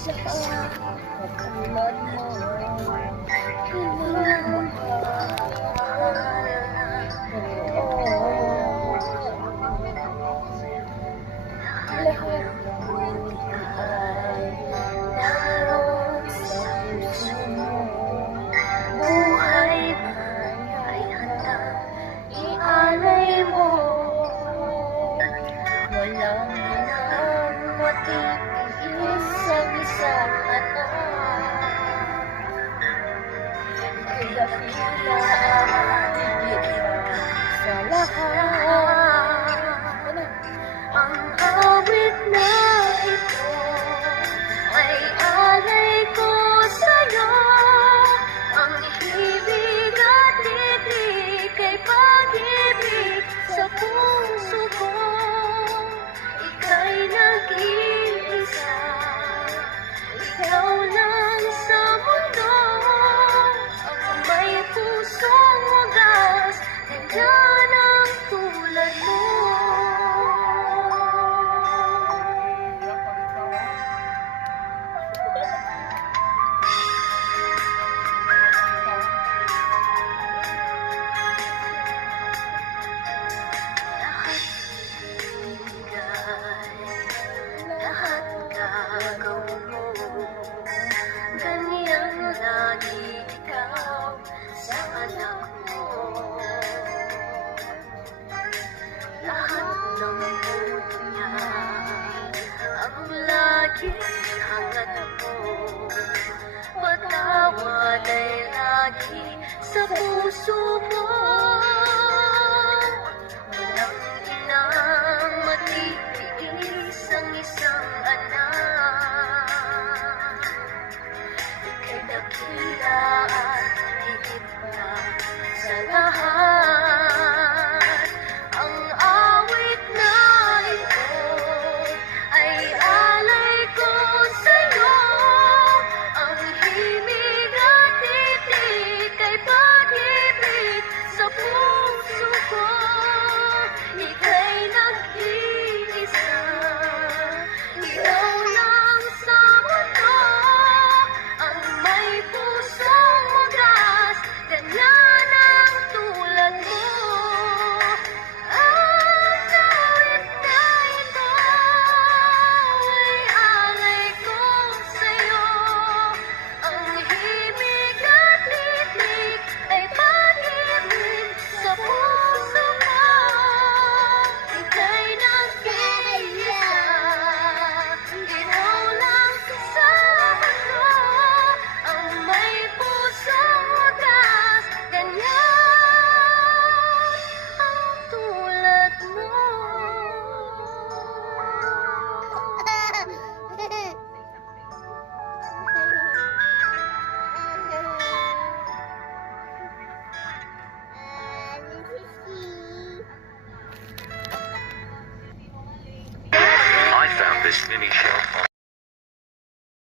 Katulad mo, lahat ay naroon sa puso mo. Buhay ay handang ialay mo. Walang hinang matiis ang isang anak. Dakila ang higit sa lahat. Ang awit na ito ay alay ko sa'yo. Ang hibig at ibig ay pag-ibig sa puso ko. Ika'y nag-iisa, ikaw lang sa mundo. Ang may pusong wagas, ganyan ang tulad mo. Lahat gagawin mo, ganyan lagi ikaw sa anak mo. Lahat ng mundo niya ang laging hangad mo. Patawad ay lagi sa puso mo. Walang inang matitiis ang isang anak. Ika'y dakila at higit na sa lahat. Ang awit na ito ay alay ko sa'yo. Ang himig at titik ay pag-ibig sa puso ko. Ika'y nag-iisa, ikaw lang sa mundo. Ang may pusong wagas, ganyan ang tulad mo. Ang awit na ito ay alay ko sa'yo. Ang himig at titik ay pag-ibig sa puso ko. Ika'y nag-iisa, ikaw lang sa mundo. Ang may pusong wagas, ganyan ang tulad mo. I found this mini shelf on